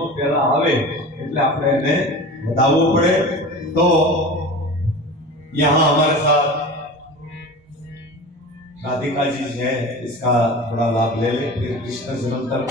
जन्म पहला आवे એટલે આપણે એને बतावो पड़े। तो यहाँ हमारे साथ राधिका जी है, इसका थोड़ा लाभ ले ले, फिर कृष्ण जन्म तक